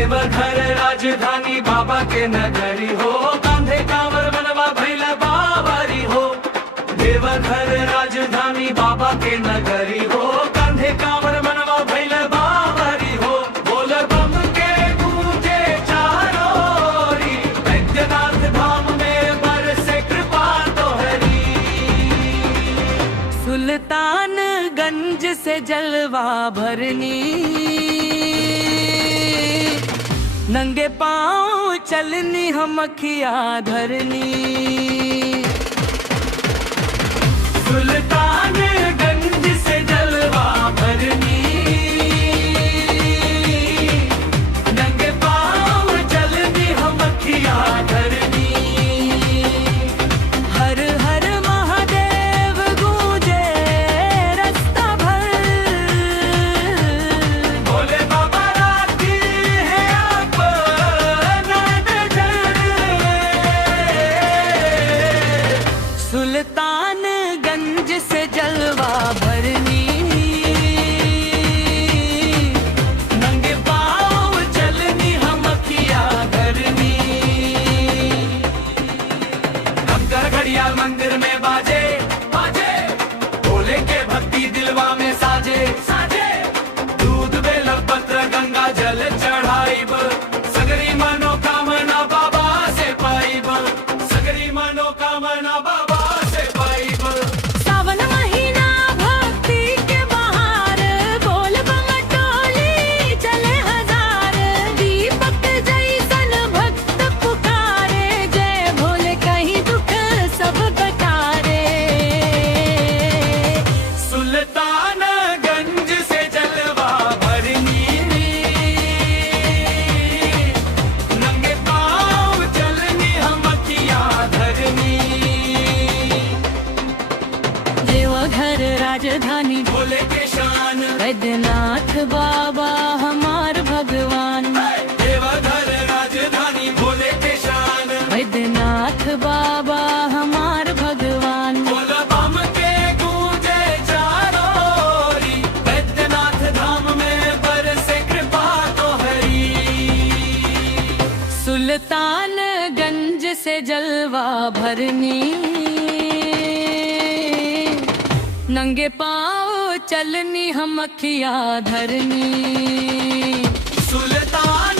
देवघर राजधानी बाबा के नगरी हो, कांधे कांवर मनवा भैल बावरी हो। देवघर राजधानी बाबा के नगरी हो, कांधे कांवर मनवा भैल बावरी हो। बोल बम के गूंजे चारों ओरी, बैद्यनाथ धाम में बरसे कृपा तोहरी। सुल्तानगंज से जलवा भरनी, नंगे पाँव चलनी हम अखिया धरनी। सुल्तानगंज से जलवा भरनी, नंगे पाँव चलनी हम अखिया धरनी। हर हर महादेव गूंजे रास्ता भर, भोले बाबा राखी है अपना नजर। सुल्तानगंज से जलवा भरनी, नंगे पाँव चलनी हम अखिया धरनी। कंकर घड़ियाल मंदिर में बाजे बाजे, भोले के भक्ति दिलवा में साजे साजे। दूध बेल पत्र गंगा जल चढ़ाइब, सगरी मनोकामना बाबा से पाइब, सगरी मनोकामना बाबा से पाइब। सावन महीना भक्ति के बहार, बोल बम टोली चले हजार। दीपक जैसन भक्त पुकारे, जय भोले कहीं दुख सब कटारे। सुल्तानगंज से जलवा भरनी, नंगे पाँव चलनी हम अखिया धरनी। देवघर राजधानी भोले के शान, बैद्यनाथ बाबा हमार भगवान। देवघर राजधानी भोले के शान। बैद्यनाथ बाबा हमार भगवान। बोल बम के गूंजे चारों ओरी, बैद्यनाथ धाम में बरसे कृपा तोहरी। सुल्तानगंज से जलवा भरनी, नंगे पाँव चलनी हम अखिया धरनी। सुल्तान